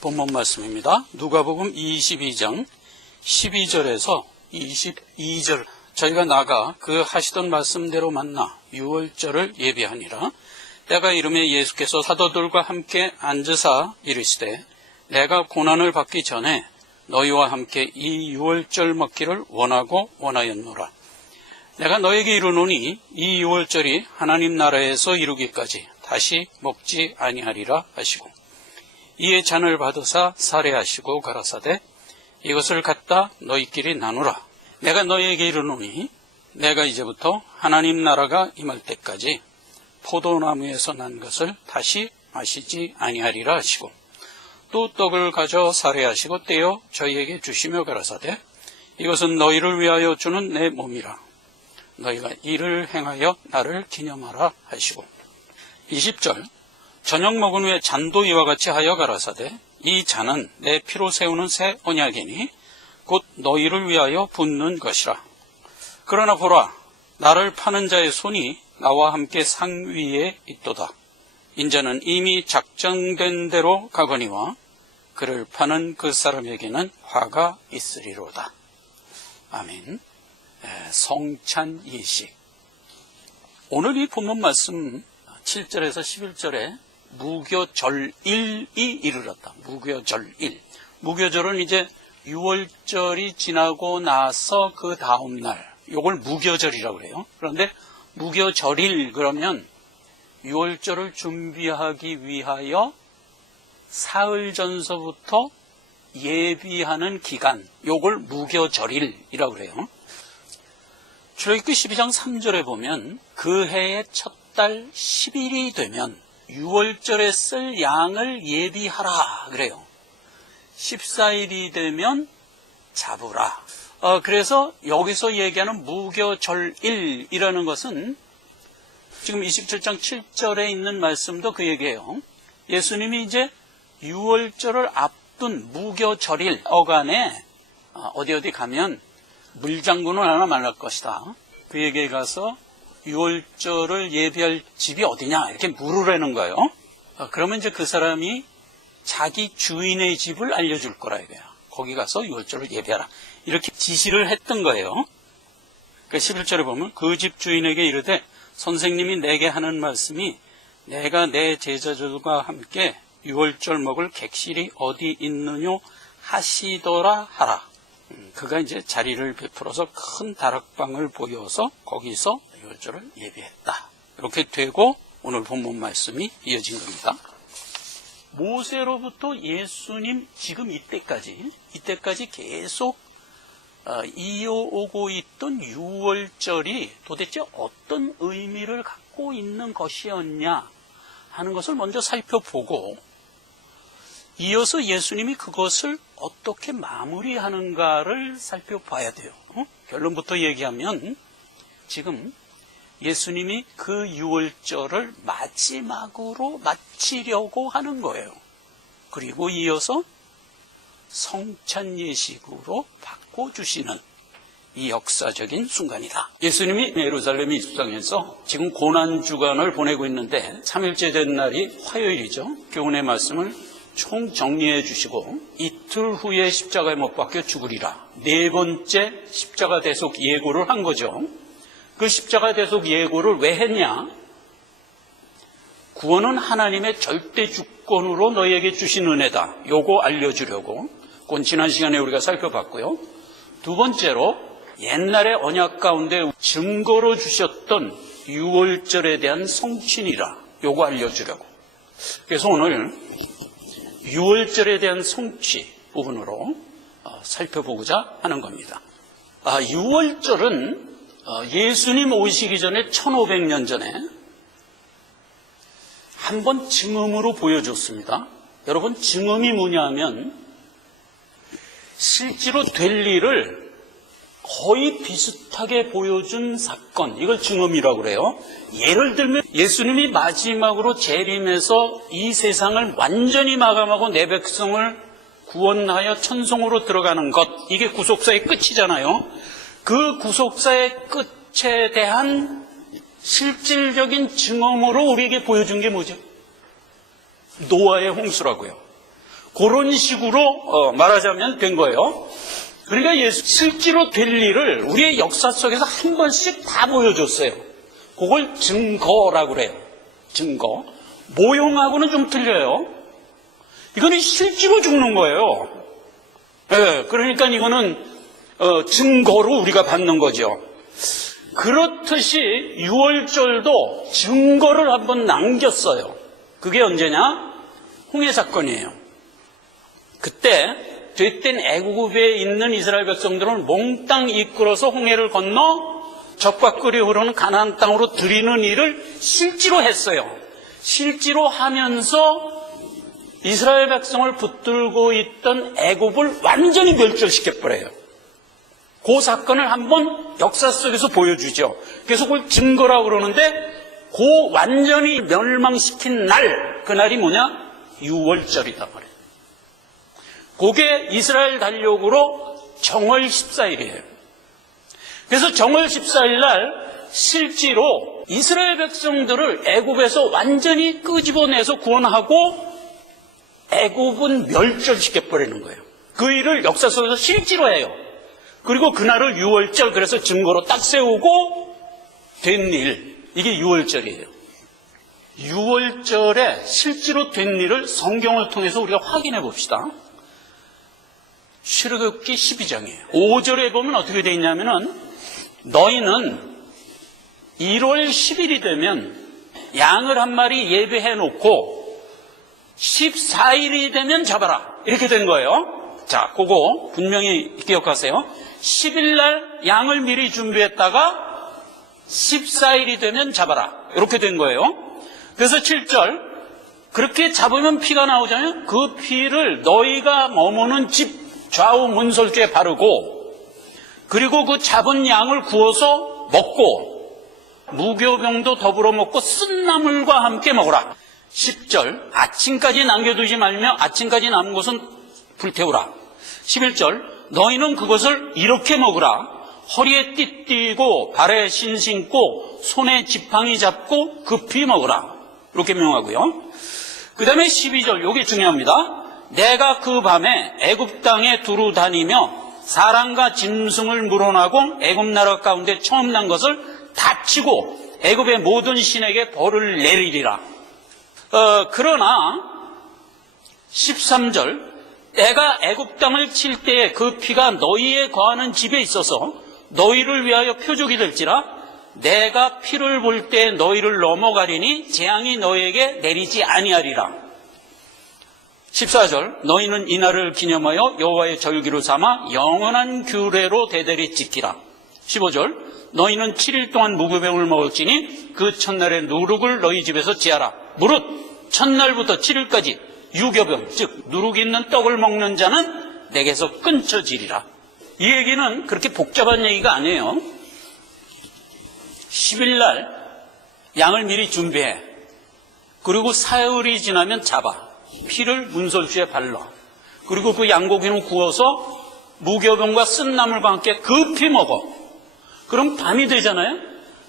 본문 말씀입니다. 누가복음 22장 12절에서 22절. 저희가 나가 그 하시던 말씀대로 만나 유월절을 예비하니라. 때가 이르매 예수께서 사도들과 함께 앉으사 이르시되 내가 고난을 받기 전에 너희와 함께 이 유월절 먹기를 원하고 원하였노라. 내가 너에게 이르노니 이 유월절이 하나님 나라에서 이루기까지 다시 먹지 아니하리라 하시고, 이에 잔을 받으사 살해하시고 가라사대 이것을 갖다 너희끼리 나누라. 내가 너희에게 이르노니 내가 이제부터 하나님 나라가 임할 때까지 포도나무에서 난 것을 다시 마시지 아니하리라 하시고, 또 떡을 가져 살해하시고 떼어 저희에게 주시며 가라사대 이것은 너희를 위하여 주는 내 몸이라. 너희가 이를 행하여 나를 기념하라 하시고, 20절. 저녁 먹은 후에 잔도 이와 같이 하여 가라사대 이 잔은 내 피로 세우는 새 언약이니 곧 너희를 위하여 붓는 것이라. 그러나 보라, 나를 파는 자의 손이 나와 함께 상 위에 있도다. 인자는 이미 작정된 대로 가거니와 그를 파는 그 사람에게는 화가 있으리로다. 아멘. 성찬 예식. 오늘 이 본문 말씀 7절에서 11절에 무교절일이 이르렀다. 무교절일. 무교절은 이제 유월절이 지나고 나서 그 다음 날, 요걸 무교절이라고 그래요. 그런데 무교절일 그러면 유월절을 준비하기 위하여 사흘 전서부터 예비하는 기간, 요걸 무교절일이라고 그래요. 출애굽기 12장 3절에 보면 그 해의 첫 달 10일이 되면 유월절에 쓸 양을 예비하라 그래요. 14일이 되면 잡으라. 그래서 여기서 얘기하는 무교절일이라는 것은 지금 27장 7절에 있는 말씀도 그 얘기예요. 예수님이 이제 유월절을 앞둔 무교절일 어간에 어디 가면 물장군을 하나 만날 것이다. 그에게 가서 유월절을 예비할 집이 어디냐 이렇게 물으라는 거예요. 그러면 이제 그 사람이 자기 주인의 집을 알려줄 거라 이거야. 거기 가서 유월절을 예비하라 이렇게 지시를 했던 거예요. 그 11절에 보면 그 집 주인에게 이르되 선생님이 내게 하는 말씀이 내가 내 제자들과 함께 유월절 먹을 객실이 어디 있느뇨 하시더라 하라. 그가 이제 자리를 베풀어서 큰 다락방을 보여서 거기서 유월절을 예비했다. 이렇게 되고 오늘 본문 말씀이 이어진 겁니다. 모세로부터 예수님 지금 이때까지 계속 이어오고 있던 유월절이 도대체 어떤 의미를 갖고 있는 것이었냐 하는 것을 먼저 살펴보고, 이어서 예수님이 그것을 어떻게 마무리하는가를 살펴봐야 돼요. 결론부터 얘기하면 지금 예수님이 그 유월절을 마지막으로 마치려고 하는 거예요. 그리고 이어서 성찬 예식으로 바꿔주시는 이 역사적인 순간이다. 예수님이 예루살렘 입성해서 지금 고난주간을 보내고 있는데 3일째 된 날이 화요일이죠. 교훈의 말씀을 총 정리해 주시고 이틀 후에 십자가에 못 박혀 죽으리라. 네 번째 십자가 대속 예고를 한 거죠. 그 십자가 대속 예고를 왜 했냐? 구원은 하나님의 절대 주권으로 너희에게 주신 은혜다. 요거 알려주려고. 그건 지난 시간에 우리가 살펴봤고요. 두 번째로 옛날의 언약 가운데 증거로 주셨던 유월절에 대한 성취니라. 요거 알려주려고. 그래서 오늘 유월절에 대한 성취 부분으로 살펴보고자 하는 겁니다. 유월절은 예수님 오시기 전에 1500년 전에 한번 증언으로 보여줬습니다. 여러분, 증언이 뭐냐 하면 실제로 될 일을 거의 비슷하게 보여준 사건, 이걸 증언이라고 그래요. 예를 들면 예수님이 마지막으로 재림해서 이 세상을 완전히 마감하고 내 백성을 구원하여 천성으로 들어가는 것, 이게 구속사의 끝이잖아요. 그 구속사의 끝에 대한 실질적인 증언으로 우리에게 보여준 게 뭐죠? 노아의 홍수라고요. 그런 식으로 말하자면 된 거예요. 그러니까 예수 실제로 될 일을 우리의 역사 속에서 한 번씩 다 보여줬어요. 그걸 증거라고 그래요. 증거. 모형하고는 좀 틀려요. 이거는 실제로 죽는 거예요. 네, 그러니까 이거는 증거로 우리가 받는 거죠. 그렇듯이 유월절도 증거를 한번 남겼어요. 그게 언제냐? 홍해 사건이에요. 그때 돛된 애굽에 있는 이스라엘 백성들은 몽땅 이끌어서 홍해를 건너 적과 끓이 흐르는 가나안 땅으로 들이는 일을 실제로 했어요. 실제로 하면서 이스라엘 백성을 붙들고 있던 애굽을 완전히 멸절시켜버려요. 그 사건을 한번 역사 속에서 보여주죠. 그래서 그걸 증거라고 그러는데 그 완전히 멸망시킨 날, 그날이 뭐냐? 유월절이다 말이에요. 그게 이스라엘 달력으로 정월 14일이에요. 그래서 정월 14일 날 실제로 이스라엘 백성들을 애굽에서 완전히 끄집어내서 구원하고 애굽은 멸절시켜버리는 거예요. 그 일을 역사 속에서 실제로 해요. 그리고 그날을 유월절, 그래서 증거로 딱 세우고 된 일, 이게 유월절이에요. 유월절에 실제로 된 일을 성경을 통해서 우리가 확인해 봅시다. 출애굽기 12장이에요. 5절에 보면 어떻게 되어 있냐면은 너희는 1월 10일이 되면 양을 한 마리 예배해 놓고 14일이 되면 잡아라. 이렇게 된 거예요. 자, 그거 분명히 기억하세요. 10일 날 양을 미리 준비했다가 14일이 되면 잡아라. 이렇게 된 거예요. 그래서 7절, 그렇게 잡으면 피가 나오잖아요. 그 피를 너희가 머무는 집 좌우 문설주에 바르고, 그리고 그 잡은 양을 구워서 먹고 무교병도 더불어 먹고 쓴 나물과 함께 먹어라. 10절, 아침까지 남겨두지 말며 아침까지 남은 것은 불태우라. 11절, 너희는 그것을 이렇게 먹으라. 허리에 띠 띠고 발에 신 신고 손에 지팡이 잡고 급히 먹으라. 이렇게 명하고요. 그 다음에 12절, 이게 중요합니다. 내가 그 밤에 애굽 땅에 두루 다니며 사람과 짐승을 물어나고 애굽 나라 가운데 처음 난 것을 다 치고 애굽의 모든 신에게 벌을 내리리라. 그러나 13절, 내가 애굽 땅을 칠 때에 그 피가 너희에 거하는 집에 있어서 너희를 위하여 표적이 될지라. 내가 피를 볼 때 너희를 넘어가리니 재앙이 너희에게 내리지 아니하리라. 14절, 너희는 이날을 기념하여 여호와의 절기로 삼아 영원한 규례로 대대리 지키라. 15절, 너희는 7일 동안 무교병을 먹을지니 그 첫날에 누룩을 너희 집에서 지하라. 무릇 첫날부터 7일까지 유교병, 즉 누룩 있는 떡을 먹는 자는 내게서 끊쳐지리라. 이 얘기는 그렇게 복잡한 얘기가 아니에요. 10일 날 양을 미리 준비해. 그리고 사흘이 지나면 잡아. 피를 문설주에 발라. 그리고 그 양고기는 구워서 무교병과 쓴 나물과 함께 급히 먹어. 그럼 밤이 되잖아요.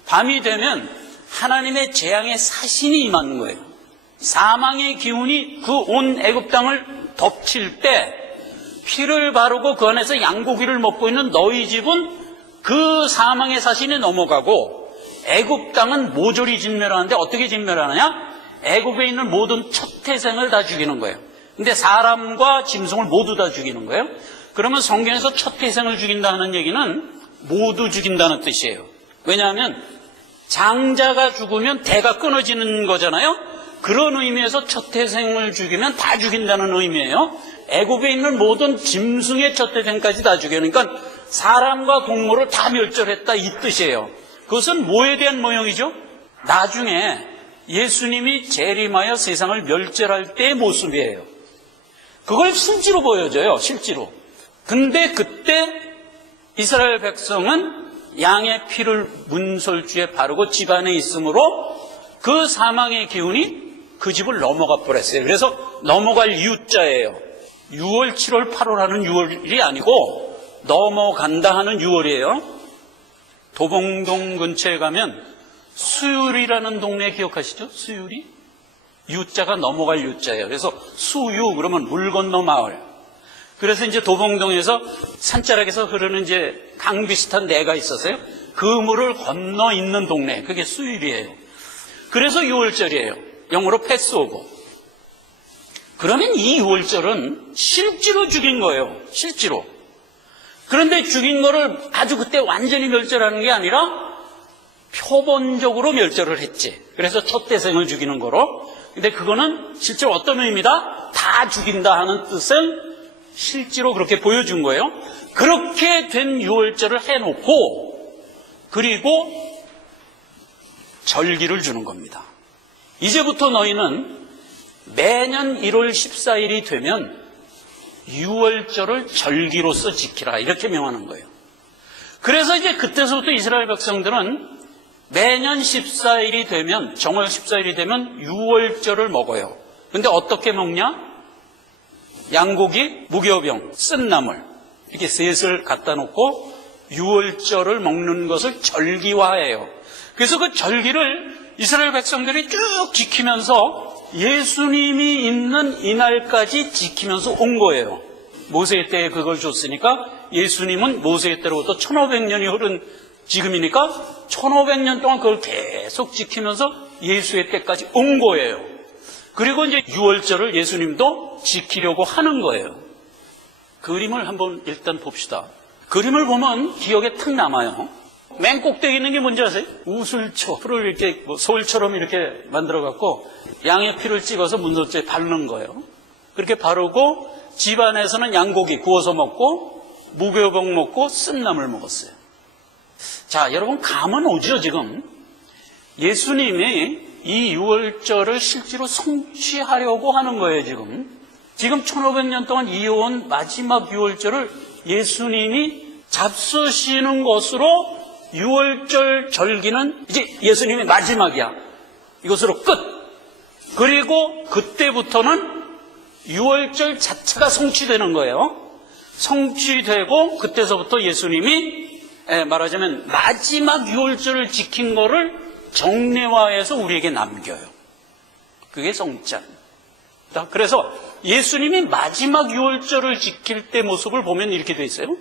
밤이 되면 하나님의 재앙의 사신이 임하는 거예요. 사망의 기운이 그 온 애굽 땅을 덮칠 때 피를 바르고 그 안에서 양고기를 먹고 있는 너희 집은 그 사망의 사신이 넘어가고 애굽 땅은 모조리 진멸하는데 어떻게 진멸하느냐? 애굽에 있는 모든 첫 태생을 다 죽이는 거예요. 근데 사람과 짐승을 모두 다 죽이는 거예요. 그러면 성경에서 첫 태생을 죽인다는 얘기는 모두 죽인다는 뜻이에요. 왜냐하면 장자가 죽으면 대가 끊어지는 거잖아요. 그런 의미에서 첫 태생을 죽이면 다 죽인다는 의미예요. 애굽에 있는 모든 짐승의 첫 태생까지 다 죽여요. 그러니까 사람과 동물을 다 멸절했다 이 뜻이에요. 그것은 뭐에 대한 모형이죠? 나중에 예수님이 재림하여 세상을 멸절할 때의 모습이에요. 그걸 실제로 보여줘요. 실제로. 근데 그때 이스라엘 백성은 양의 피를 문설주에 바르고 집 안에 있으므로 그 사망의 기운이 그 집을 넘어가 버렸어요. 그래서 넘어갈 유자예요. 6월, 7월, 8월 하는 6월이 아니고 넘어간다 하는 6월이에요. 도봉동 근처에 가면 수율이라는 동네 기억하시죠? 수율이? 유자가 넘어갈 유자예요. 그래서 수유 그러면 물 건너 마을. 그래서 이제 도봉동에서 산자락에서 흐르는 이제 강 비슷한 내가 있었어요. 그 물을 건너 있는 동네, 그게 수유리예요. 그래서 유월절이에요. 영어로 패스오버. 그러면 이 유월절은 실제로 죽인 거예요. 실제로. 그런데 죽인 거를 아주 그때 완전히 멸절하는 게 아니라 표본적으로 멸절을 했지. 그래서 첫 태생을 죽이는 거로. 근데 그거는 실제로 어떤 의미다? 다 죽인다 하는 뜻은 실제로 그렇게 보여준 거예요. 그렇게 된 유월절을 해놓고 그리고 절기를 주는 겁니다. 이제부터 너희는 매년 1월 14일이 되면 유월절을 절기로서 지키라 이렇게 명하는 거예요. 그래서 이제 그때서부터 이스라엘 백성들은 매년 14일이 되면 정월 14일이 되면 유월절을 먹어요. 근데 어떻게 먹냐? 양고기, 무교병, 쓴 나물 이렇게 셋을 갖다 놓고 유월절을 먹는 것을 절기화해요. 그래서 그 절기를 이스라엘 백성들이 쭉 지키면서 예수님이 있는 이날까지 지키면서 온 거예요. 모세 때에 그걸 줬으니까 예수님은 모세 때로부터 1500년이 흐른 지금이니까 1500년 동안 그걸 계속 지키면서 예수의 때까지 온 거예요. 그리고 이제 유월절을 예수님도 지키려고 하는 거예요. 그림을 한번 일단 봅시다. 그림을 보면 기억에 탁 남아요. 맨 꼭대기 있는 게 뭔지 아세요? 우슬초를 이렇게 소울처럼 이렇게 만들어갖고 양의 피를 찍어서 문설주에 바르는 거예요. 그렇게 바르고 집안에서는 양고기 구워서 먹고 무교병 먹고 쓴나물 먹었어요. 자, 여러분 감은 오죠 지금? 예수님이 이 유월절을 실제로 성취하려고 하는 거예요 지금. 지금 1500년 동안 이어온 마지막 유월절을 예수님이 잡수시는 것으로 유월절 절기는 이제 예수님의 마지막이야. 이것으로 끝. 그리고 그때부터는 유월절 자체가 성취되는 거예요. 성취되고 그때서부터 예수님이 말하자면 마지막 유월절을 지킨 거를 정례화해서 우리에게 남겨요. 그게 성찬. 그래서 예수님이 마지막 유월절을 지킬 때 모습을 보면 이렇게 돼 있어요.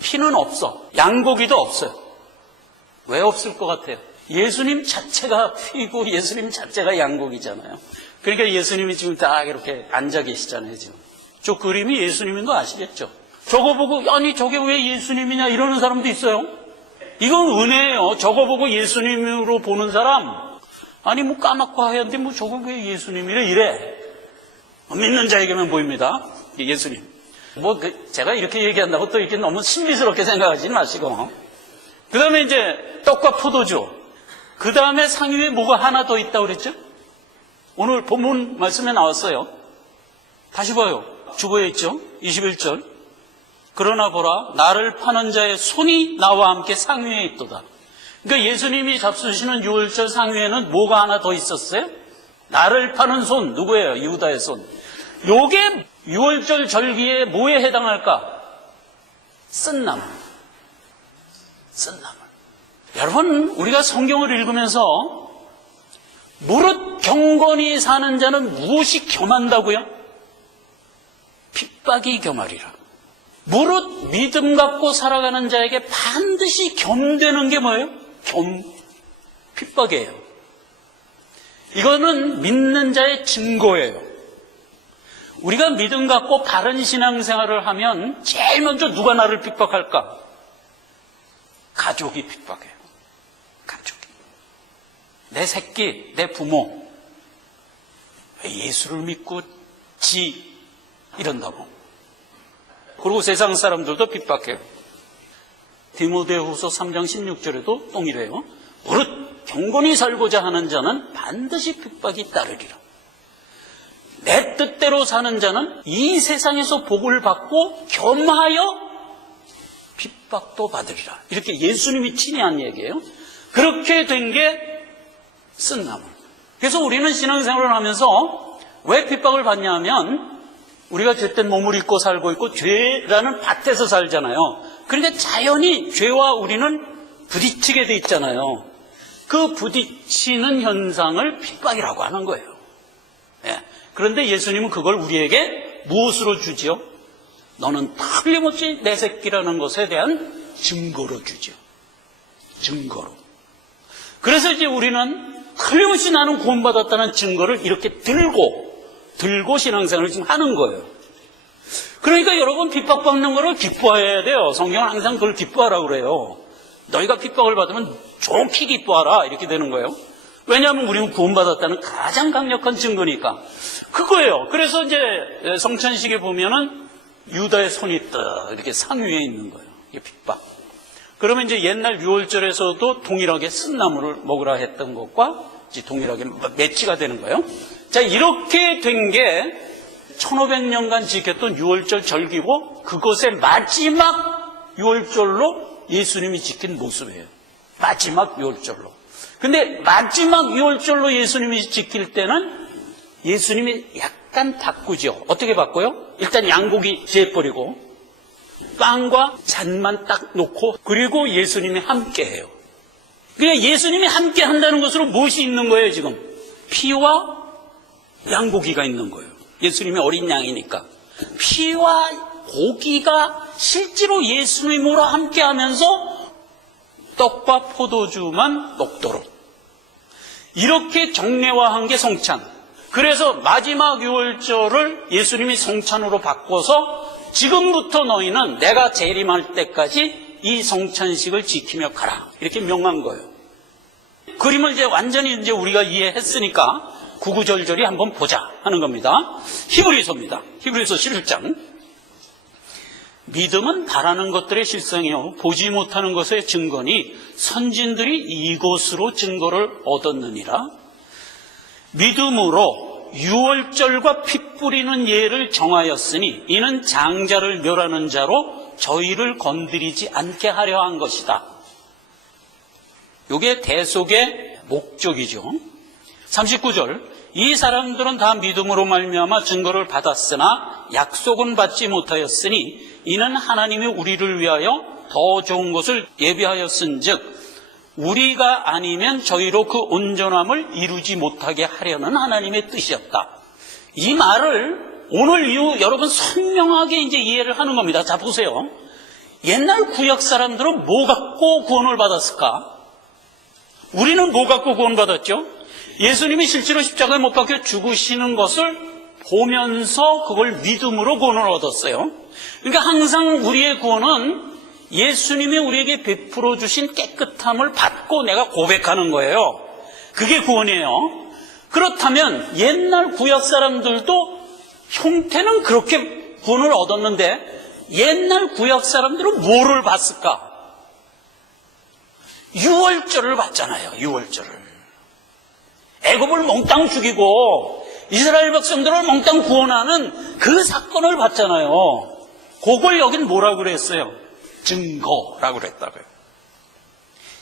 피는 없어. 양고기도 없어요. 왜 없을 것 같아요? 예수님 자체가 피고 예수님 자체가 양고기잖아요. 그러니까 예수님이 지금 딱 이렇게 앉아 계시잖아요 지금. 저 그림이 예수님인 거 아시겠죠? 저거 보고 아니 저게 왜 예수님이냐 이러는 사람도 있어요. 이건 은혜예요. 저거 보고 예수님으로 보는 사람 아니 뭐 까맣고 하얀데 뭐 저거 왜 예수님이래 이래. 믿는 자에게만 보입니다. 예수님. 뭐 제가 이렇게 얘기한다고 또 이렇게 너무 신비스럽게 생각하지 마시고. 그 다음에 이제 떡과 포도주. 그 다음에 상위 위에 뭐가 하나 더 있다고 그랬죠? 오늘 본문 말씀에 나왔어요. 다시 봐요. 주보에 있죠? 21절. 그러나 보라 나를 파는 자의 손이 나와 함께 상위에 있도다. 그러니까 예수님이 잡수시는 유월절 상위에는 뭐가 하나 더 있었어요? 나를 파는 손. 누구예요? 유다의 손. 요게 유월절 절기에 뭐에 해당할까? 쓴나물. 쓴나물. 여러분 우리가 성경을 읽으면서 무릇 경건히 사는 자는 무엇이 겸한다고요? 핍박이 겸하리라. 무릇 믿음 갖고 살아가는 자에게 반드시 겸되는 게 뭐예요? 핍박이에요. 이거는 믿는 자의 증거예요. 우리가 믿음 갖고 바른 신앙생활을 하면 제일 먼저 누가 나를 핍박할까? 가족이 핍박해요. 가족이. 내 새끼, 내 부모. 왜 예수를 믿고 이런다고. 그리고 세상 사람들도 핍박해요. 디모데후서 3장 16절에도 동일해요. 무릇 경건히 살고자 하는 자는 반드시 핍박이 따르리라. 내 뜻대로 사는 자는 이 세상에서 복을 받고 겸하여 핍박도 받으리라. 이렇게 예수님이 친히 한 얘기예요. 그렇게 된 게 쓴나물. 그래서 우리는 신앙생활을 하면서 왜 핍박을 받냐 하면 우리가 죄된 몸을 입고 살고 있고 죄라는 밭에서 살잖아요. 그러니까 자연히 죄와 우리는 부딪히게 돼 있잖아요. 그 부딪히는 현상을 핍박이라고 하는 거예요. 예. 그런데 예수님은 그걸 우리에게 무엇으로 주지요? 너는 틀림없이 내 새끼라는 것에 대한 증거로 주죠. 증거로. 그래서 이제 우리는 틀림없이 나는 구원받았다는 증거를 이렇게 들고 신앙생활을 지금 하는 거예요. 그러니까 여러분 핍박받는 거를 기뻐해야 돼요. 성경은 항상 그걸 기뻐하라고 그래요. 너희가 핍박을 받으면 좋게 기뻐하라 이렇게 되는 거예요. 왜냐하면 우리는 구원받았다는 가장 강력한 증거니까. 그거예요. 그래서 이제 성찬식에 보면은 유다의 손이 딱 이렇게 산 위에 있는 거예요. 이게 핍박. 그러면 이제 옛날 유월절에서도 동일하게 쓴나물을 먹으라 했던 것과 이제 동일하게 매치가 되는 거예요. 자, 이렇게 된 게 1500년간 지켰던 유월절 절기고 그것의 마지막 유월절로 예수님이 지킨 모습이에요. 마지막 유월절로. 근데 마지막 유월절로 예수님이 지킬 때는 예수님이 약간 바꾸죠. 어떻게 바꿔요? 일단 양고기 재버리고 빵과 잔만 딱 놓고 그리고 예수님이 함께해요. 그러니까 예수님이 함께 한다는 것으로 무엇이 있는 거예요 지금? 피와 양고기가 있는 거예요. 예수님이 어린 양이니까 피와 고기가 실제로 예수님으로 함께하면서 떡과 포도주만 먹도록 이렇게 정례화한 게 성찬. 그래서 마지막 유월절을 예수님이 성찬으로 바꿔서 지금부터 너희는 내가 재림할 때까지 이 성찬식을 지키며 가라 이렇게 명한 거예요. 그림을 이제 완전히 이제 우리가 이해했으니까 구구절절히 한번 보자 하는 겁니다. 히브리서입니다. 히브리서 11장. 믿음은 바라는 것들의 실상이요 보지 못하는 것의 증거니 선진들이 이것으로 증거를 얻었느니라. 믿음으로 유월절과 피 뿌리는 예를 정하였으니 이는 장자를 멸하는 자로 저희를 건드리지 않게 하려 한 것이다. 이게 대속의 목적이죠. 39절. 이 사람들은 다 믿음으로 말미암아 증거를 받았으나 약속은 받지 못하였으니 이는 하나님이 우리를 위하여 더 좋은 것을 예비하였은즉 우리가 아니면 저희로 그 온전함을 이루지 못하게 하려는 하나님의 뜻이었다. 이 말을 오늘 이후 여러분 선명하게 이제 이해를 하는 겁니다. 자, 보세요. 옛날 구약 사람들은 뭐 갖고 구원을 받았을까? 우리는 뭐 갖고 구원받았죠? 예수님이 실제로 십자가에 못 박혀 죽으시는 것을 보면서 그걸 믿음으로 구원을 얻었어요. 그러니까 항상 우리의 구원은 예수님이 우리에게 베풀어 주신 깨끗함을 받고 내가 고백하는 거예요. 그게 구원이에요. 그렇다면 옛날 구약 사람들도 형태는 그렇게 구원을 얻었는데 옛날 구약 사람들은 뭐를 받았을까? 유월절을 받잖아요. 유월절을. 애굽을 몽땅 죽이고 이스라엘 백성들을 몽땅 구원하는 그 사건을 받잖아요. 그걸 여긴 뭐라고 그랬어요? 증거라고 그랬다고요.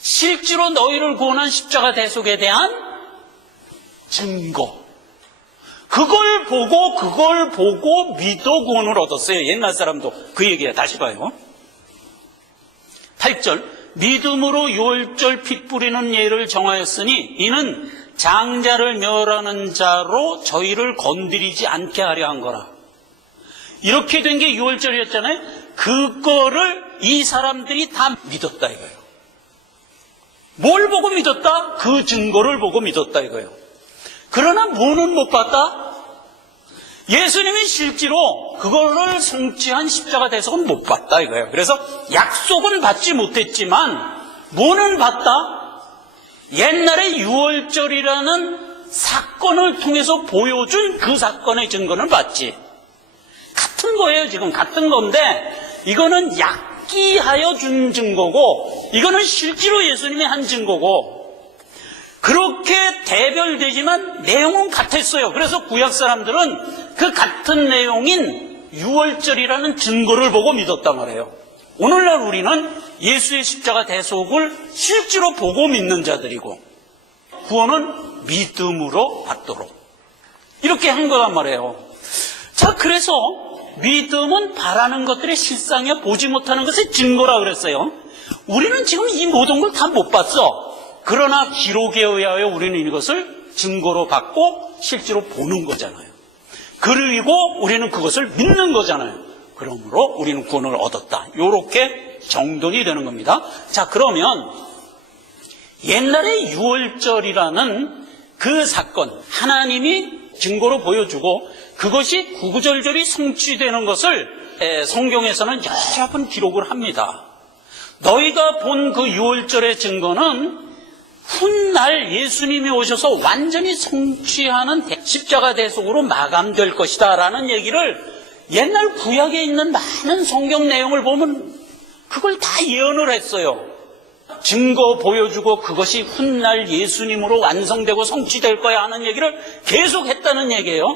실제로 너희를 구원한 십자가 대속에 대한 증거. 그걸 보고 믿어 구원을 얻었어요. 옛날 사람도 그 얘기야. 다시 봐요. 8절. 믿음으로 유월절 피 뿌리는 예를 정하였으니 이는 장자를 멸하는 자로 저희를 건드리지 않게 하려 한 거라. 이렇게 된 게 유월절이었잖아요. 그거를 이 사람들이 다 믿었다 이거예요. 뭘 보고 믿었다? 그 증거를 보고 믿었다 이거예요. 그러나 뭐는 못 봤다? 예수님이 실제로 그거를 성취한 십자가 대속은 못 봤다 이거예요. 그래서 약속은 받지 못했지만 뭐는 봤다? 옛날에 유월절이라는 사건을 통해서 보여준 그 사건의 증거는 봤지. 같은 거예요. 지금 같은 건데 이거는 약기하여 준 증거고 이거는 실제로 예수님이 한 증거고 그렇게 대별되지만 내용은 같았어요. 그래서 구약 사람들은 그 같은 내용인 유월절이라는 증거를 보고 믿었단 말이에요. 오늘날 우리는 예수의 십자가 대속을 실제로 보고 믿는 자들이고 구원은 믿음으로 받도록 이렇게 한 거란 말이에요. 자, 그래서 믿음은 바라는 것들의 실상이야 보지 못하는 것의 증거라 그랬어요. 우리는 지금 이 모든 걸 다 못 봤어. 그러나 기록에 의하여 우리는 이것을 증거로 받고 실제로 보는 거잖아요. 그리고 우리는 그것을 믿는 거잖아요. 그러므로 우리는 구원을 얻었다. 이렇게 정돈이 되는 겁니다. 자, 그러면 옛날에 유월절이라는 그 사건, 하나님이 증거로 보여주고 그것이 구구절절히 성취되는 것을 성경에서는 여러 번 기록을 합니다. 너희가 본 그 유월절의 증거는 훗날 예수님이 오셔서 완전히 성취하는 십자가 대속으로 마감될 것이다 라는 얘기를 옛날 구약에 있는 많은 성경 내용을 보면 그걸 다 예언을 했어요. 증거 보여주고 그것이 훗날 예수님으로 완성되고 성취될 거야 하는 얘기를 계속 했다는 얘기예요.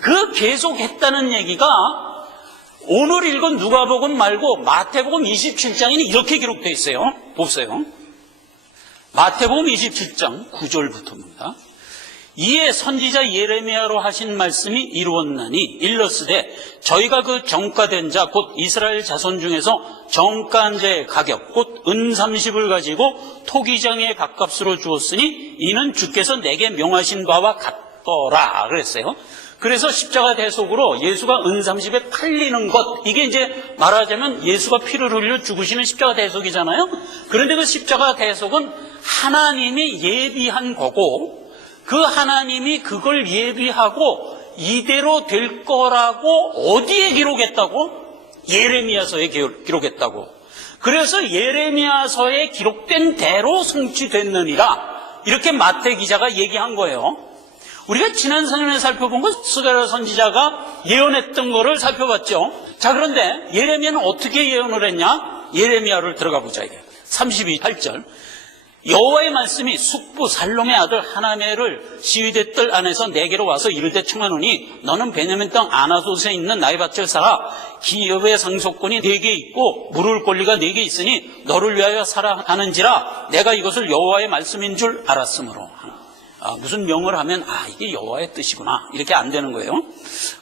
그 계속 했다는 얘기가 오늘 읽은 누가복음 말고 마태복음 27장에는 이렇게 기록되어 있어요. 보세요. 마태복음 27장 9절부터입니다. 이에 선지자 예레미야로 하신 말씀이 이루었나니 일러스되 저희가 그 정가된 자 곧 이스라엘 자손 중에서 정가한 자의 가격 곧 은 30을 가지고 토기장의 밥값으로 주었으니 이는 주께서 내게 명하신 바와 같더라 그랬어요. 그래서 십자가 대속으로 예수가 은 30에 팔리는 것, 이게 이제 말하자면 예수가 피를 흘려 죽으시는 십자가 대속이잖아요. 그런데 그 십자가 대속은 하나님이 예비한 거고 그 하나님이 그걸 예비하고 이대로 될 거라고 어디에 기록했다고? 예레미야서에 기록했다고. 그래서 예레미야서에 기록된 대로 성취됐느니라 이렇게 마태 기자가 얘기한 거예요. 우리가 지난 시간에 살펴본 건 스가랴 선지자가 예언했던 거를 살펴봤죠. 자, 그런데 예레미야는 어떻게 예언을 했냐? 예레미야를 들어가 보자 이게. 32절. 여호와의 말씀이 숙부 살롬의 아들 하나멜을 시위대 뜰 안에서 내게로 와서 이르되 청하노니 너는 베냐민 땅 아나돗에 있는 나의 밭을 사라. 기업의 상속권이 네게 있고 물을 권리가 네게 있으니 너를 위하여 사라 하는지라 내가 이것을 여호와의 말씀인 줄 알았으므로. 무슨 명을 하면 이게 여호와의 뜻이구나 이렇게 안 되는 거예요.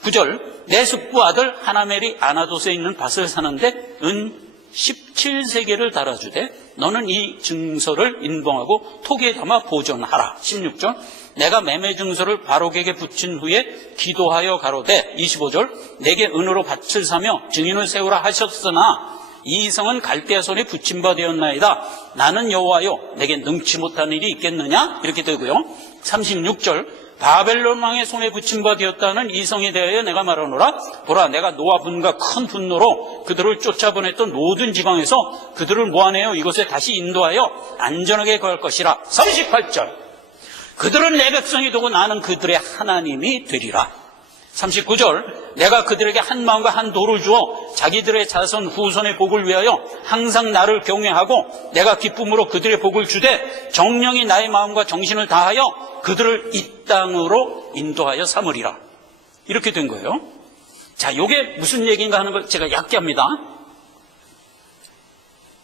9절. 내 숙부 아들 하나멜이 아나돗에 있는 밭을 사는데 은 17세계를 달아주되 너는 이 증서를 인봉하고 토기에 담아 보존하라. 16절. 내가 매매 증서를 바로에게 붙인 후에 기도하여 가로되 25절. 내게 은으로 밭을 사며 증인을 세우라 하셨으나 이 성은 갈대아 손에 붙임 바 되었나이다. 나는 여호와요 내게 능치 못한 일이 있겠느냐? 이렇게 되고요. 36절. 바벨론 왕의 손에 붙임 바 되었다는 이 성에 대하여 내가 말하노라. 보라 내가 노아 분과 큰 분노로 그들을 쫓아보냈던 모든 지방에서 그들을 모아내어 이곳에 다시 인도하여 안전하게 거할 것이라. 38절. 그들은 내 백성이 되고 나는 그들의 하나님이 되리라. 39절. 내가 그들에게 한 마음과 한 도를 주어 자기들의 자손 후손의 복을 위하여 항상 나를 경외하고 내가 기쁨으로 그들의 복을 주되 정령이 나의 마음과 정신을 다하여 그들을 이 땅으로 인도하여 삼으리라. 이렇게 된 거예요. 자, 이게 무슨 얘기인가 하는 걸 제가 얕게 합니다.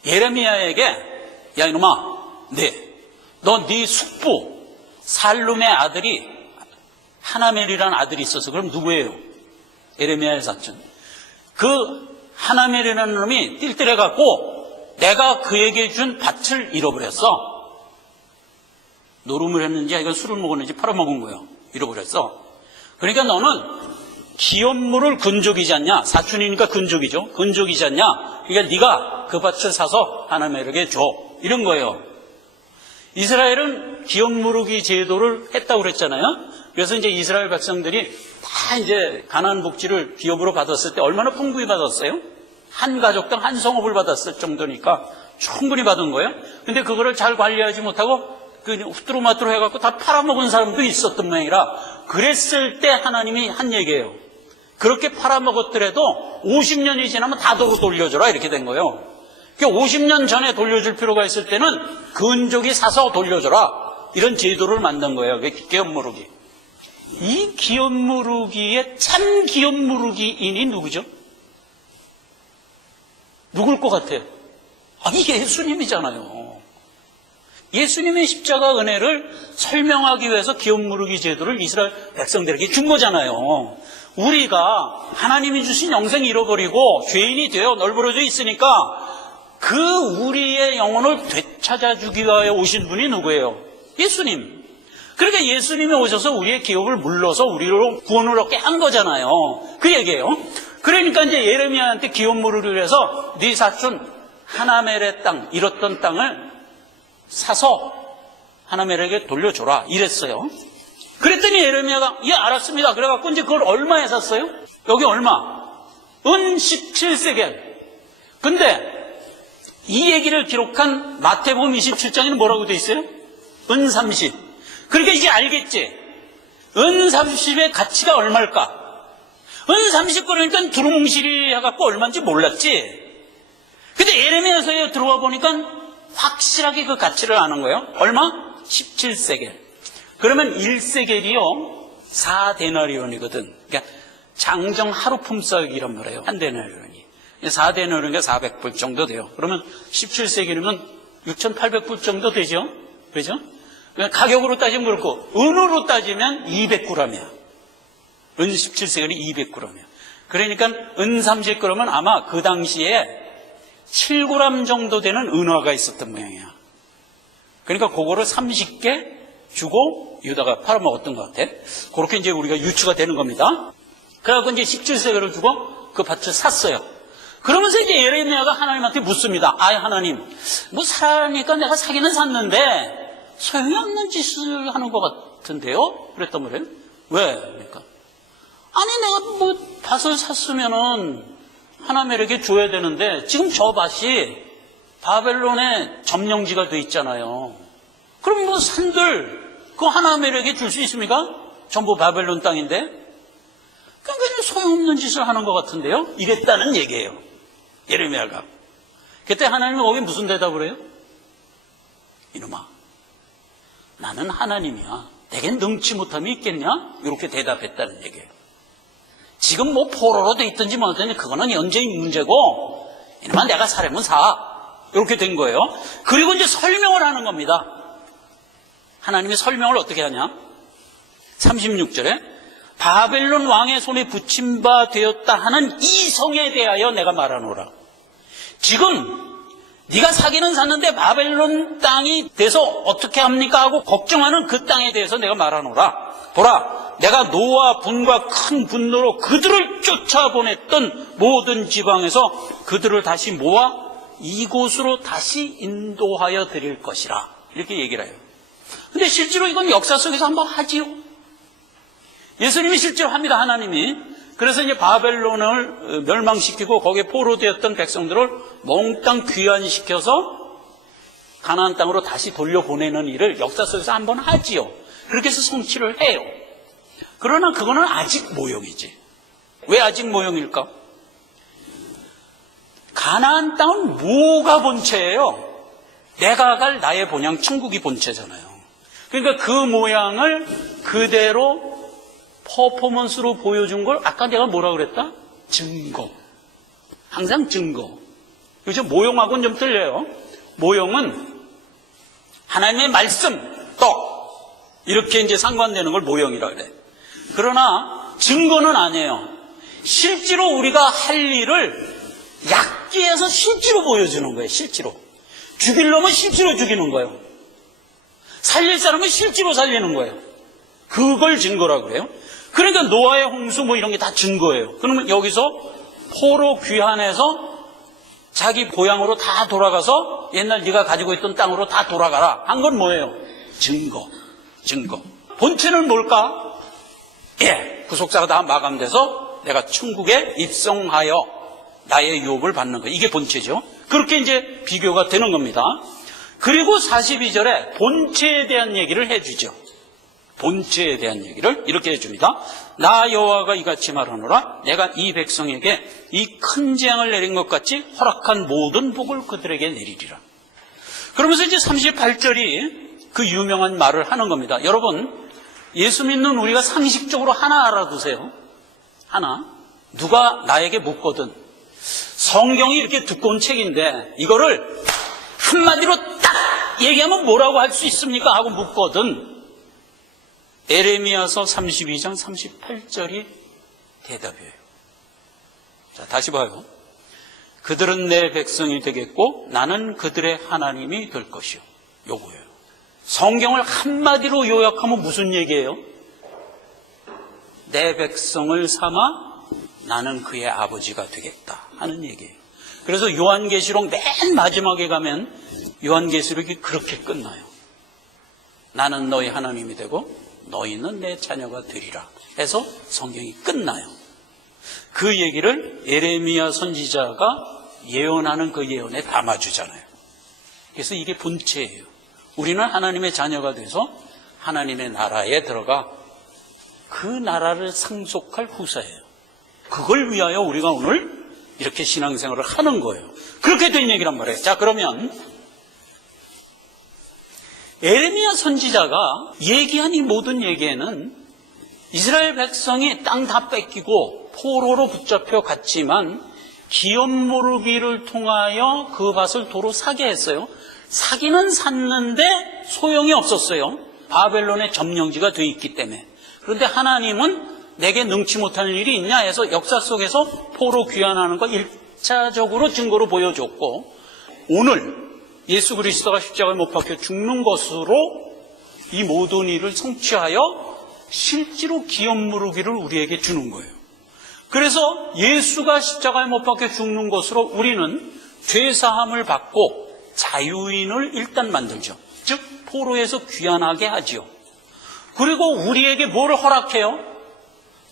예레미야에게 야 이놈아 너 네 숙부 살룸의 아들이 하나멜이라는 아들이 있어서 그럼 누구예요? 예레미야의 사촌. 그 하나멜이라는 놈이 띨띨해 갖고 내가 그에게 준 밭을 잃어버렸어. 노름을 했는지 이건 술을 먹었는지 팔아먹은 거예요. 잃어버렸어. 그러니까 너는 기업물을 근족이지 않냐? 사촌이니까 근족이죠. 근족이지 않냐? 그러니까 네가 그 밭을 사서 하나멜에게 줘. 이런 거예요. 이스라엘은 기업무르기 제도를 했다고 그랬잖아요. 그래서 이제 이스라엘 백성들이 다 이제 가나안 복지를 기업으로 받았을 때 얼마나 풍부히 받았어요? 한 가족당 한 성읍을 받았을 정도니까 충분히 받은 거예요. 근데 그거를 잘 관리하지 못하고 후뚜루마뚜루 해갖고 다 팔아먹은 사람도 있었던 모양이라 그랬을 때 하나님이 한 얘기예요. 그렇게 팔아먹었더라도 50년이 지나면 다 도로 돌려줘라 이렇게 된 거예요. 50년 전에 돌려줄 필요가 있을 때는 근족이 사서 돌려줘라 이런 제도를 만든 거예요. 기업무르기. 이 기업무르기의 참 기업무르기인이 누구죠? 누굴 것 같아요? 이게 예수님이잖아요. 예수님의 십자가 은혜를 설명하기 위해서 기업무르기 제도를 이스라엘 백성들에게 준 거잖아요. 우리가 하나님이 주신 영생 잃어버리고 죄인이 되어 널브러져 있으니까 그 그 우리의 영혼을 되찾아주기 위하여 오신 분이 누구예요? 예수님. 그러니까 예수님이 오셔서 우리의 기업을 물러서 우리로 구원을 얻게 한 거잖아요. 그 얘기예요. 그러니까 이제 예레미야한테 기업 물으기 위해서 네 사촌 하나멜의 땅, 잃었던 땅을 사서 하나멜에게 돌려줘라 이랬어요. 그랬더니 예레미야가 예 알았습니다. 그래갖고 이제 그걸 얼마에 샀어요? 여기 얼마? 은 17세겔. 근데 이 얘기를 기록한 마태복음 27장에는 뭐라고 돼 있어요? 은 30. 그러니까 이제 알겠지? 은 30의 가치가 얼마일까? 은 30 그러니까 두루뭉실이 해갖고 얼마인지 몰랐지? 근데 예레미야서에 들어와 보니까 확실하게 그 가치를 아는 거예요. 얼마? 17세겔. 그러면 1세겔이요 4데나리온이거든. 그러니까 장정 하루 품삯이란 말이에요. 한 데나리온이. 4데나리온이니까 400불 정도 돼요. 그러면 17세겔이면 6,800불 정도 되죠? 그죠? 가격으로 따지면 그렇고 은으로 따지면 200g이야. 은 17세겔이 200g이야. 그러니까 은 30g은 아마 그 당시에 7g 정도 되는 은화가 있었던 모양이야. 그러니까 그거를 30개 주고 유다가 팔아먹었던 것 같아. 그렇게 이제 우리가 유추가 되는 겁니다. 그래갖고 이제 17세겔을 주고 그 밭을 샀어요. 그러면서 이제 예레미야가 하나님한테 묻습니다. 아, 하나님, 뭐 사니까 내가 사기는 샀는데 소용이 없는 짓을 하는 것 같은데요? 그랬단 말이에요. 왜? 그러니까 아니 내가 뭐 밭을 샀으면은 하나멜에게 줘야 되는데 지금 저 밭이 바벨론의 점령지가 돼 있잖아요. 그럼 뭐 산들 그 하나멜에게 줄 수 있습니까? 전부 바벨론 땅인데. 그러니까 소용없는 짓을 하는 것 같은데요? 이랬다는 얘기예요. 예레미야가. 그때 하나님은 거기 무슨 대답을 해요? 이놈아, 나는 하나님이야. 내겐 능치 못함이 있겠냐? 이렇게 대답했다는 얘기예요. 지금 뭐 포로로 돼 있든지 뭐든지 그거는 연재인 문제고 이놈아 내가 사려면 사. 이렇게 된 거예요. 그리고 이제 설명을 하는 겁니다. 하나님이 설명을 어떻게 하냐? 36절에 바벨론 왕의 손에 붙임 바 되었다 하는 이 성에 대하여 내가 말하노라. 지금 네가 사기는 샀는데 바벨론 땅이 돼서 어떻게 합니까 하고 걱정하는 그 땅에 대해서 내가 말하노라. 보라, 내가 노와 분과 큰 분노로 그들을 쫓아보냈던 모든 지방에서 그들을 다시 모아 이곳으로 다시 인도하여 드릴 것이라. 이렇게 얘기를 해요. 근데 실제로 이건 역사 속에서 한번 하지요. 예수님이 실제로 합니다. 하나님이. 그래서 이제 바벨론을 멸망시키고 거기에 포로되었던 백성들을 몽땅 귀환시켜서 가나안 땅으로 다시 돌려보내는 일을 역사 속에서 한번 하지요. 그렇게 해서 성취를 해요. 그러나 그거는 아직 모형이지. 왜 아직 모형일까? 가나안 땅은 뭐가 본체예요? 내가 갈 나의 본향 천국이 본체잖아요. 그러니까 그 모양을 그대로 퍼포먼스로 보여준 걸 아까 내가 뭐라 그랬다? 증거. 항상 증거. 그죠? 모형하고는 좀 틀려요. 모형은 하나님의 말씀, 떡. 이렇게 이제 상관되는 걸 모형이라 그래. 그러나 증거는 아니에요. 실제로 우리가 할 일을 약기해서 실제로 보여주는 거예요. 실제로. 죽일 놈은 실제로 죽이는 거예요. 살릴 사람은 실제로 살리는 거예요. 그걸 증거라고 그래요. 그러니까 노아의 홍수 뭐 이런 게 다 증거예요. 그러면 여기서 포로 귀환해서 자기 고향으로 다 돌아가서 옛날 네가 가지고 있던 땅으로 다 돌아가라 한 건 뭐예요? 증거. 증거. 본체는 뭘까? 예, 구속사가 다 마감돼서 내가 천국에 입성하여 나의 유업을 받는 거. 이게 본체죠. 그렇게 이제 비교가 되는 겁니다. 그리고 42절에 본체에 대한 얘기를 해주죠. 본체에 대한 얘기를 이렇게 해줍니다. 나 여호와가 이같이 말하노라. 내가 이 백성에게 이 큰 재앙을 내린 것 같이 허락한 모든 복을 그들에게 내리리라. 그러면서 이제 38절이 그 유명한 말을 하는 겁니다. 여러분, 예수 믿는 우리가 상식적으로 하나 알아두세요. 하나. 누가 나에게 묻거든. 성경이 이렇게 두꺼운 책인데 이거를 한마디로 딱 얘기하면 뭐라고 할 수 있습니까? 하고 묻거든. 에레미야서 32장 38절이 대답이에요. 자, 다시 봐요. 그들은 내 백성이 되겠고 나는 그들의 하나님이 될 것이요. 요거예요. 성경을 한마디로 요약하면 무슨 얘기예요? 내 백성을 삼아 나는 그의 아버지가 되겠다 하는 얘기예요. 그래서 요한계시록 맨 마지막에 가면 요한계시록이 그렇게 끝나요. 나는 너희 하나님이 되고 너희는 내 자녀가 되리라 해서 성경이 끝나요. 그 얘기를 예레미야 선지자가 예언하는 그 예언에 담아주잖아요. 그래서 이게 본체예요. 우리는 하나님의 자녀가 돼서 하나님의 나라에 들어가 그 나라를 상속할 후사예요. 그걸 위하여 우리가 오늘 이렇게 신앙생활을 하는 거예요. 그렇게 된 얘기란 말이에요. 자, 그러면 예레미야 선지자가 얘기한 이 모든 얘기에는 이스라엘 백성이 땅 다 뺏기고 포로로 붙잡혀 갔지만 기업 모르기를 통하여 그 밭을 도로 사게 했어요. 사기는 샀는데 소용이 없었어요. 바벨론의 점령지가 돼 있기 때문에. 그런데 하나님은 내게 능치 못할 일이 있냐 해서 역사 속에서 포로 귀환하는 거 1차적으로 증거로 보여줬고, 오늘 예수 그리스도가 십자가에 못 박혀 죽는 것으로 이 모든 일을 성취하여 실제로 기업 무르기를 우리에게 주는 거예요. 그래서 예수가 십자가에 못 박혀 죽는 것으로 우리는 죄사함을 받고 자유인을 일단 만들죠. 즉 포로에서 귀환하게 하지요. 그리고 우리에게 뭘 허락해요?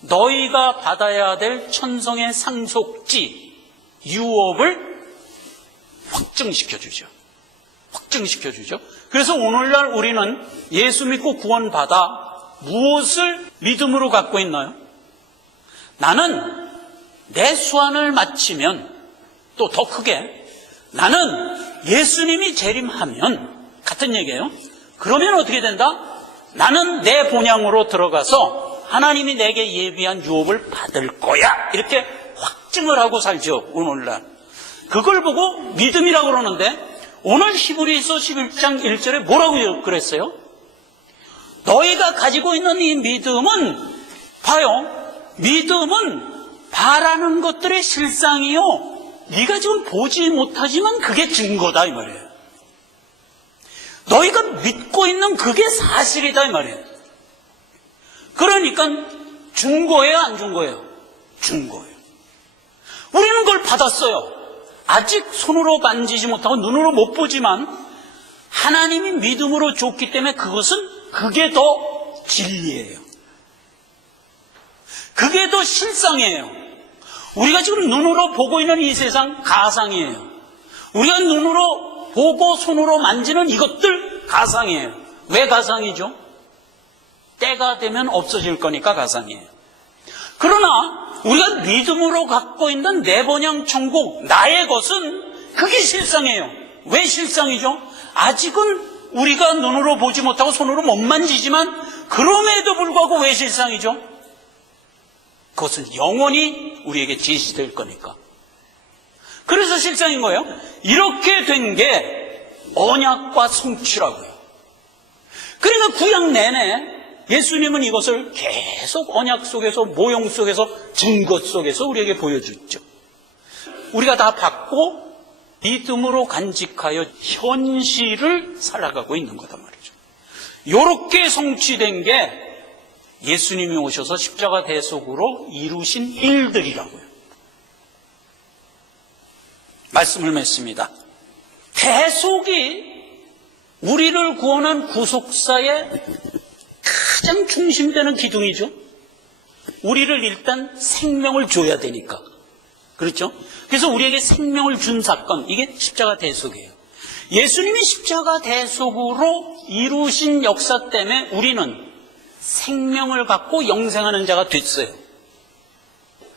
너희가 받아야 될 천성의 상속지 유업을 확증시켜주죠. 그래서 오늘날 우리는 예수 믿고 구원받아 무엇을 믿음으로 갖고 있나요? 나는 내 수완을 마치면, 또 더 크게 나는 예수님이 재림하면, 같은 얘기예요. 그러면 어떻게 된다? 나는 내 본향으로 들어가서 하나님이 내게 예비한 유업을 받을 거야, 이렇게 확증을 하고 살죠. 오늘날 그걸 보고 믿음이라고 그러는데, 오늘 히브리서 11장 1절에 뭐라고 그랬어요? 너희가 가지고 있는 이 믿음은, 봐요, 믿음은 바라는 것들의 실상이요, 네가 지금 보지 못하지만 그게 증거다 이 말이에요. 너희가 믿고 있는 그게 사실이다 이 말이에요. 그러니까 준 거예요, 안 준 거예요? 준 거예요. 우리는 그걸 받았어요. 아직 손으로 만지지 못하고 눈으로 못 보지만 하나님이 믿음으로 줬기 때문에 그게 더 진리예요. 그게 더 실상이에요. 우리가 지금 눈으로 보고 있는 이 세상 가상이에요. 우리가 눈으로 보고 손으로 만지는 이것들 가상이에요. 왜 가상이죠? 때가 되면 없어질 거니까 가상이에요. 그러나 우리가 믿음으로 갖고 있는 내 본향 천국, 나의 것은 그게 실상이에요. 왜 실상이죠? 아직은 우리가 눈으로 보지 못하고 손으로 못 만지지만 그럼에도 불구하고 왜 실상이죠? 그것은 영원히 우리에게 제시될 거니까. 그래서 실상인 거예요. 이렇게 된 게 언약과 성취라고요. 그러니까 구약 내내 예수님은 이것을 계속 언약 속에서, 모형 속에서, 증거 속에서 우리에게 보여줬죠. 우리가 다 받고 믿음으로 간직하여 현실을 살아가고 있는 거단 말이죠. 이렇게 성취된 게 예수님이 오셔서 십자가 대속으로 이루신 일들이라고요. 말씀을 맺습니다. 대속이 우리를 구원한 구속사의 가장 중심되는 기둥이죠. 우리를 일단 생명을 줘야 되니까. 그렇죠? 그래서 우리에게 생명을 준 사건, 이게 십자가 대속이에요. 예수님이 십자가 대속으로 이루신 역사 때문에 우리는 생명을 갖고 영생하는 자가 됐어요.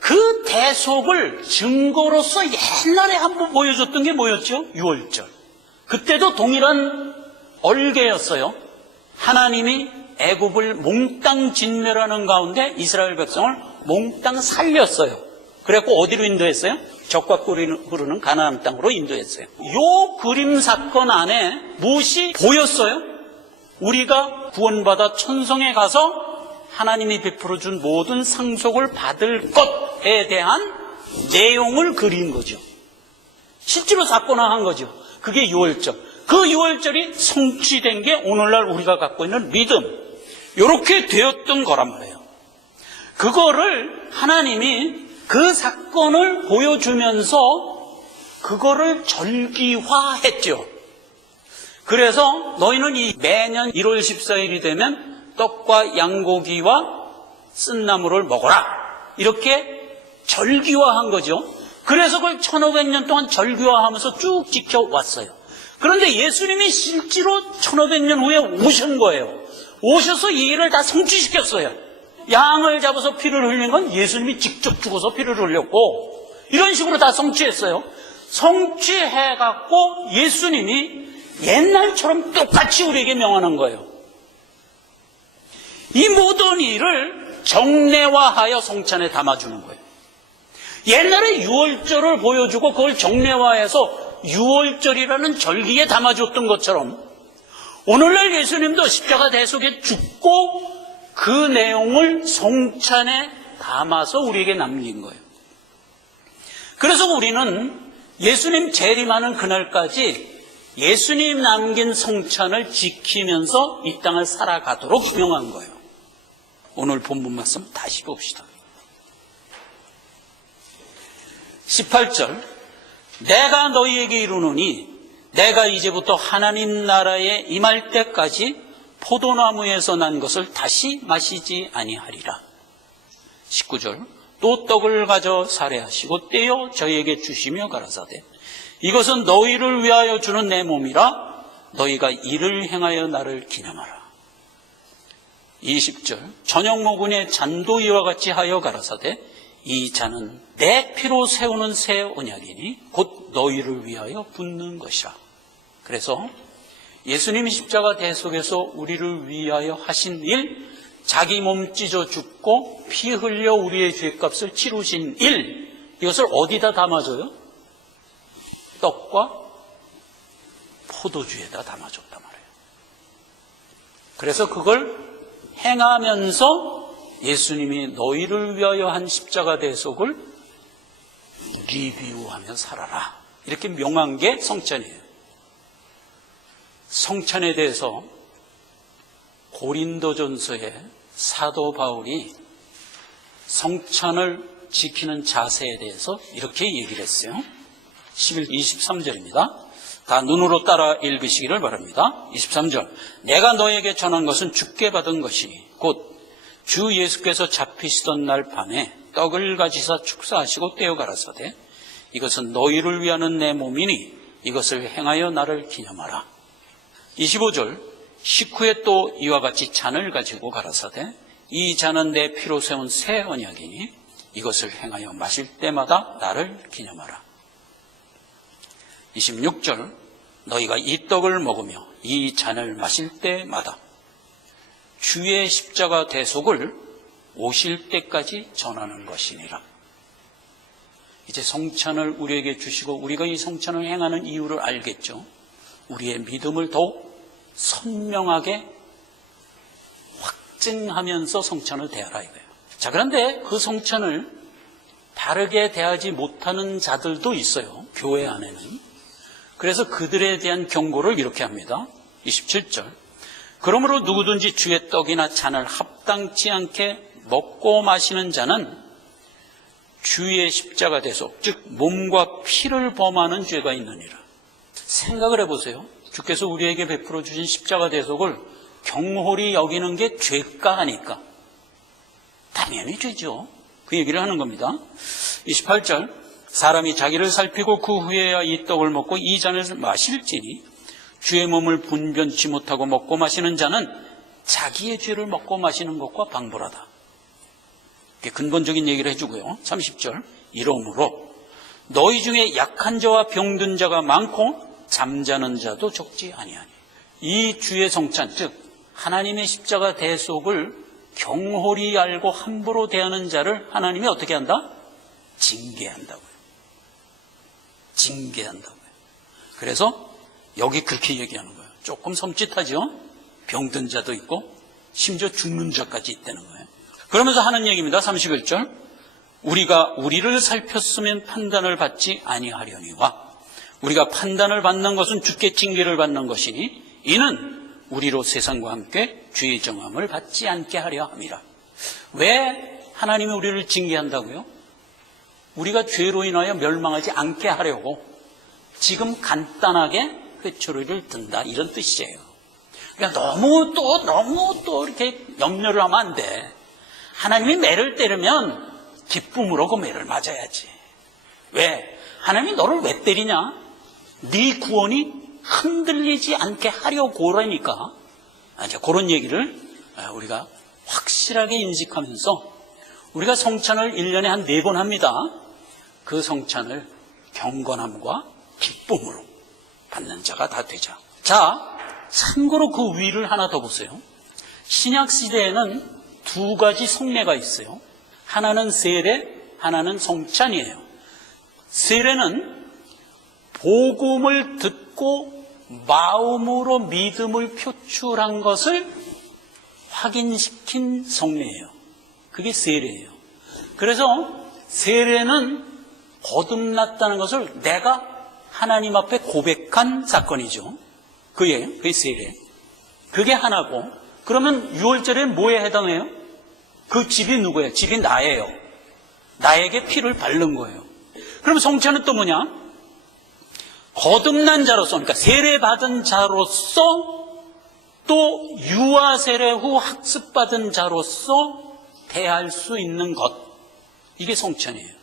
그 대속을 증거로서 옛날에 한번 보여줬던 게 뭐였죠? 유월절. 그때도 동일한 얼개였어요. 하나님이 애굽을 몽땅 진멸하는 가운데 이스라엘 백성을 몽땅 살렸어요. 그래갖고 어디로 인도했어요? 적과 꿀이 흐르는 가나안 땅으로 인도했어요. 이 그림 사건 안에 무엇이 보였어요? 우리가 구원받아 천성에 가서 하나님이 베풀어준 모든 상속을 받을 것에 대한 내용을 그린 거죠. 실제로 사건화한 거죠. 그게 유월절. 그 유월절이 성취된 게 오늘날 우리가 갖고 있는 믿음. 이렇게 되었던 거란 말이에요. 그거를 하나님이 그 사건을 보여주면서 그거를 절기화했죠. 그래서 너희는 이 매년 1월 14일이 되면 떡과 양고기와 쓴나물을 먹어라. 이렇게 절기화한 거죠. 그래서 그걸 1500년 동안 절기화하면서 쭉 지켜왔어요. 그런데 예수님이 실제로 1500년 후에 오신 거예요. 오셔서 이 일을 다 성취시켰어요. 양을 잡아서 피를 흘린 건 예수님이 직접 죽어서 피를 흘렸고, 이런 식으로 다 성취했어요. 성취해갖고 예수님이 옛날처럼 똑같이 우리에게 명하는 거예요. 이 모든 일을 정례화하여 성찬에 담아주는 거예요. 옛날에 유월절을 보여주고 그걸 정례화해서 유월절이라는 절기에 담아줬던 것처럼 오늘날 예수님도 십자가 대속에 죽고 그 내용을 성찬에 담아서 우리에게 남긴 거예요. 그래서 우리는 예수님 재림하는 그날까지 예수님 남긴 성찬을 지키면서 이 땅을 살아가도록 명한 거예요. 오늘 본문 말씀 다시 봅시다. 18절, 내가 너희에게 이르노니 내가 이제부터 하나님 나라에 임할 때까지 포도나무에서 난 것을 다시 마시지 아니하리라. 19절, 또 떡을 가져 살해하시고 떼어 저희에게 주시며 가라사대 이것은 너희를 위하여 주는 내 몸이라 너희가 이를 행하여 나를 기념하라. 20절, 저녁 모군의 잔도 이와 같이 하여 가라사대 이 잔은 내 피로 세우는 새 언약이니 곧 너희를 위하여 붓는 것이라. 그래서 예수님이 십자가 대속에서 우리를 위하여 하신 일, 자기 몸 찢어 죽고 피 흘려 우리의 죄값을 치르신 일, 이것을 어디다 담아줘요? 떡과 포도주에다 담아줬단 말이에요. 그래서 그걸 행하면서 예수님이 너희를 위하여 한 십자가 대속을 리뷰하며 살아라. 이렇게 명한 게 성찬이에요. 성찬에 대해서 고린도전서에 사도 바울이 성찬을 지키는 자세에 대해서 이렇게 얘기를 했어요. 23절입니다. 다 눈으로 따라 읽으시기를 바랍니다. 23절, 내가 너에게 전한 것은 주께 받은 것이니 곧 주 예수께서 잡히시던 날 밤에 떡을 가지사 축사하시고 떼어 가라사대 이것은 너희를 위하는 내 몸이니 이것을 행하여 나를 기념하라. 25절, 식후에 또 이와 같이 잔을 가지고 가라사대 이 잔은 내 피로 세운 새 언약이니 이것을 행하여 마실 때마다 나를 기념하라. 26절, 너희가 이 떡을 먹으며 이 잔을 마실 때마다 주의 십자가 대속을 오실 때까지 전하는 것이니라. 이제 성찬을 우리에게 주시고 우리가 이 성찬을 행하는 이유를 알겠죠. 우리의 믿음을 더욱 선명하게 확증하면서 성찬을 대하라 이거예요. 자, 그런데 그 성찬을 바르게 대하지 못하는 자들도 있어요. 교회 안에는. 그래서 그들에 대한 경고를 이렇게 합니다. 27절, 그러므로 누구든지 주의 떡이나 잔을 합당치 않게 먹고 마시는 자는 주의 십자가 대속, 즉 몸과 피를 범하는 죄가 있느니라. 생각을 해보세요. 주께서 우리에게 베풀어 주신 십자가 대속을 경홀히 여기는 게 죄가 하니까 당연히 죄죠. 그 얘기를 하는 겁니다. 28절, 사람이 자기를 살피고 그 후에야 이 떡을 먹고 이 잔을 마실지니 주의 몸을 분변치 못하고 먹고 마시는 자는 자기의 죄를 먹고 마시는 것과 방불하다. 근본적인 얘기를 해주고요. 30절, 이러므로 너희 중에 약한 자와 병든 자가 많고 잠자는 자도 적지 아니하니. 이 주의 성찬, 즉 하나님의 십자가 대속을 경홀히 알고 함부로 대하는 자를 하나님이 어떻게 한다? 징계한다고요. 징계한다고요. 그래서 여기 그렇게 얘기하는 거예요. 조금 섬찟하죠? 병든 자도 있고 심지어 죽는 자까지 있다는 거예요. 그러면서 하는 얘기입니다. 31절, 우리가 우리를 살폈으면 판단을 받지 아니하려니와 우리가 판단을 받는 것은 주께 징계를 받는 것이니 이는 우리로 세상과 함께 주의 정함을 받지 않게 하려 함이라. 왜 하나님이 우리를 징계한다고요? 우리가 죄로 인하여 멸망하지 않게 하려고 지금 간단하게 회초리를 든다, 이런 뜻이에요. 그러니까 너무 또 이렇게 염려를 하면 안 돼. 하나님이 매를 때리면 기쁨으로 그 매를 맞아야지. 왜? 하나님이 너를 왜 때리냐? 네 구원이 흔들리지 않게 하려고라니까. 이제 그런 얘기를 우리가 확실하게 인식하면서 우리가 성찬을 1년에 한 4번 합니다. 그 성찬을 경건함과 기쁨으로 받는 자가 다 되자. 자, 참고로 그 위를 하나 더 보세요. 신약 시대에는 2가지 성례가 있어요. 하나는 세례, 하나는 성찬이에요. 세례는 복음을 듣고 마음으로 믿음을 표출한 것을 확인시킨 성례예요. 그게 세례예요. 그래서 세례는 거듭났다는 것을 내가 하나님 앞에 고백한 사건이죠. 그게 세례. 그게 하나고, 그러면 6월절에 뭐에 해당해요? 그 집이 누구예요? 집이 나예요. 나에게 피를 바른 거예요. 그럼 성찬은 또 뭐냐? 거듭난 자로서, 그러니까 세례받은 자로서, 또 유아 세례 후 학습받은 자로서 대할 수 있는 것, 이게 성찬이에요.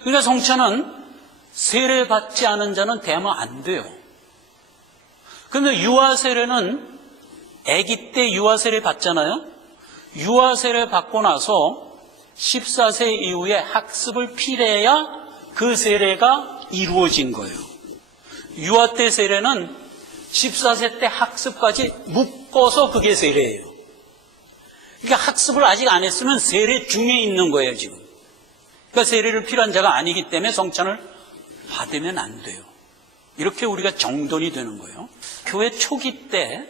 그러니까 성찬은 세례받지 않은 자는 대하면 안 돼요. 그런데 유아 세례는 아기 때 유아 세례 받잖아요. 유아 세례 받고 나서 14세 이후에 학습을 필해야 그 세례가 이루어진 거예요. 유아 때 세례는 14세 때 학습까지 묶어서 그게 세례예요. 그러니까 학습을 아직 안 했으면 세례 중에 있는 거예요, 지금. 그러니까 세례를 필요한 자가 아니기 때문에 성찬을 받으면 안 돼요. 이렇게 우리가 정돈이 되는 거예요. 교회 초기 때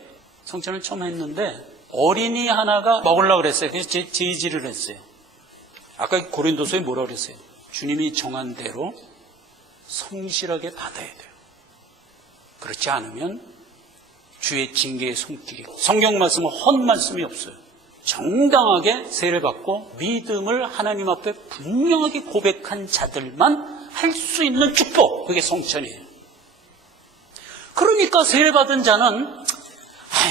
성찬을 처음 했는데 어린이 하나가 먹으려고 그랬어요. 그래서 제의지를 했어요. 아까 고린도서에 뭐라고 그랬어요? 주님이 정한 대로 성실하게 받아야 돼요. 그렇지 않으면 주의 징계의 손길이, 성경 말씀은 헛 말씀이 없어요. 정당하게 세례를 받고 믿음을 하나님 앞에 분명하게 고백한 자들만 할 수 있는 축복, 그게 성찬이에요. 그러니까 세례받은 자는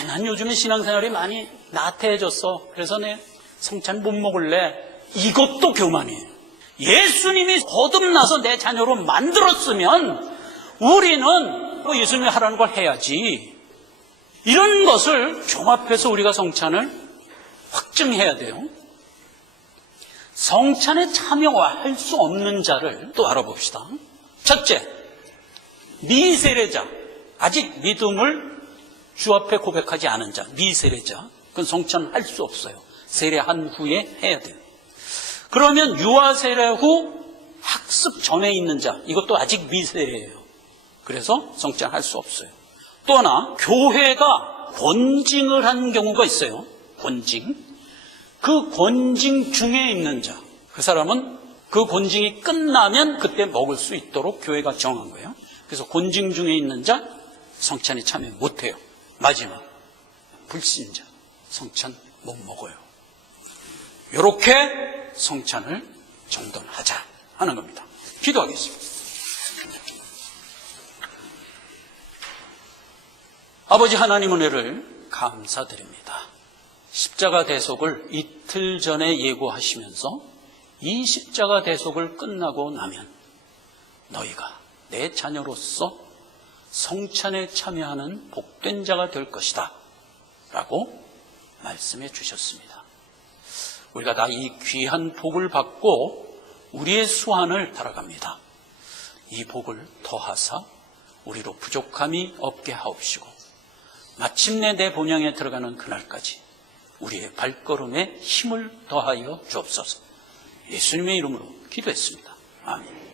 난 요즘에 신앙생활이 많이 나태해졌어, 그래서 내 성찬 못 먹을래, 이것도 교만이에요. 예수님이 거듭나서 내 자녀로 만들었으면 우리는 예수님이 하라는 걸 해야지. 이런 것을 종합해서 우리가 성찬을 확증해야 돼요. 성찬에 참여할 수 없는 자를 또 알아봅시다. 첫째, 미세례자, 아직 믿음을 주 앞에 고백하지 않은 자, 미세례자, 그건 성찬할 수 없어요. 세례한 후에 해야 돼요. 그러면 유아 세례 후 학습 전에 있는 자, 이것도 아직 미세례예요. 그래서 성찬할 수 없어요. 또 하나, 교회가 권징을 한 경우가 있어요. 권징. 그 권징 중에 있는 자, 그 사람은 그 권징이 끝나면 그때 먹을 수 있도록 교회가 정한 거예요. 그래서 권징 중에 있는 자 성찬에 참여 못해요. 마지막, 불신자 성찬 못 먹어요. 이렇게 성찬을 정돈하자 하는 겁니다. 기도하겠습니다. 아버지 하나님 은혜를 감사드립니다. 십자가 대속을 이틀 전에 예고하시면서 이 십자가 대속을 끝나고 나면 너희가 내 자녀로서 성찬에 참여하는 복된 자가 될 것이다 라고 말씀해 주셨습니다. 우리가 다 이 귀한 복을 받고 우리의 수완을 달아갑니다. 이 복을 더하사 우리로 부족함이 없게 하옵시고 마침내 내 본향에 들어가는 그날까지 우리의 발걸음에 힘을 더하여 주옵소서. 예수님의 이름으로 기도했습니다. 아멘.